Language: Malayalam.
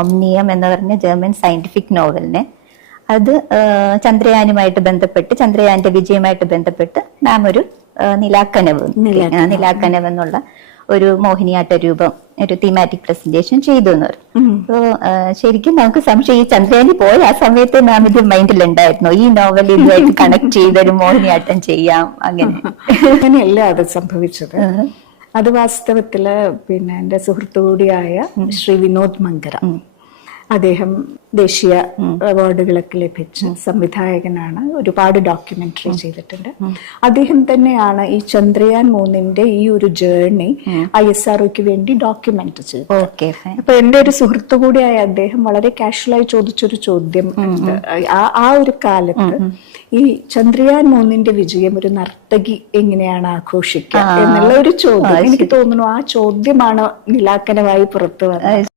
ഒംനിയം എന്ന് പറഞ്ഞ ജർമ്മൻ സയന്റിഫിക് നോവലിനെ അത് ചന്ദ്രയാനുമായിട്ട് ബന്ധപ്പെട്ട് ചന്ദ്രയാന്റെ വിജയമായിട്ട് ബന്ധപ്പെട്ട് നാം ഒരു നിലാക്കനവ് എന്നുള്ള ഒരു മോഹിനിയാട്ട രൂപം ഒരു തീമാറ്റിക് പ്രസന്റേഷൻ ചെയ്തു എന്ന് പറഞ്ഞു. അപ്പോ ശരിക്കും നമുക്ക് സംശയം, ഈ ചന്ദ്രയാനി പോയ ആ സമയത്ത് നാം ഇത് മൈൻഡിലുണ്ടായിരുന്നു ഈ നോവൽ ഇതുമായിട്ട് കണക്ട് ചെയ്തൊരു മോഹിനിയാട്ടം ചെയ്യാം അങ്ങനെയല്ല അത് സംഭവിച്ചത്. അത് വാസ്തവത്തില് എന്റെ സുഹൃത്തു കൂടിയായ ശ്രീ വിനോദ് മങ്കര, അദ്ദേഹം ദേശീയ അവാർഡുകളൊക്കെ ലഭിച്ച സംവിധായകനാണ്, ഒരുപാട് ഡോക്യുമെന്ററി ചെയ്തിട്ടുണ്ട്. അദ്ദേഹം തന്നെയാണ് ഈ ചന്ദ്രയാൻ 3 ഈ ഒരു ജേർണി ISROക്ക് വേണ്ടി ഡോക്യുമെന്റ് ചെയ്തത്. അപ്പൊ എന്റെ ഒരു സുഹൃത്തു കൂടിയായ അദ്ദേഹം വളരെ കാഷ്വലായി ചോദിച്ചൊരു ചോദ്യം, ആ ഒരു കാലത്ത് ഈ ചന്ദ്രയാൻ 3 വിജയം ഒരു നർത്തകി എങ്ങനെയാണ് ആഘോഷിക്കുക എന്നുള്ള ഒരു ചോദ്യം, എനിക്ക് തോന്നുന്നു ആ ചോദ്യമാണ് നിലാക്കനമായി പുറത്തു വന്നത്.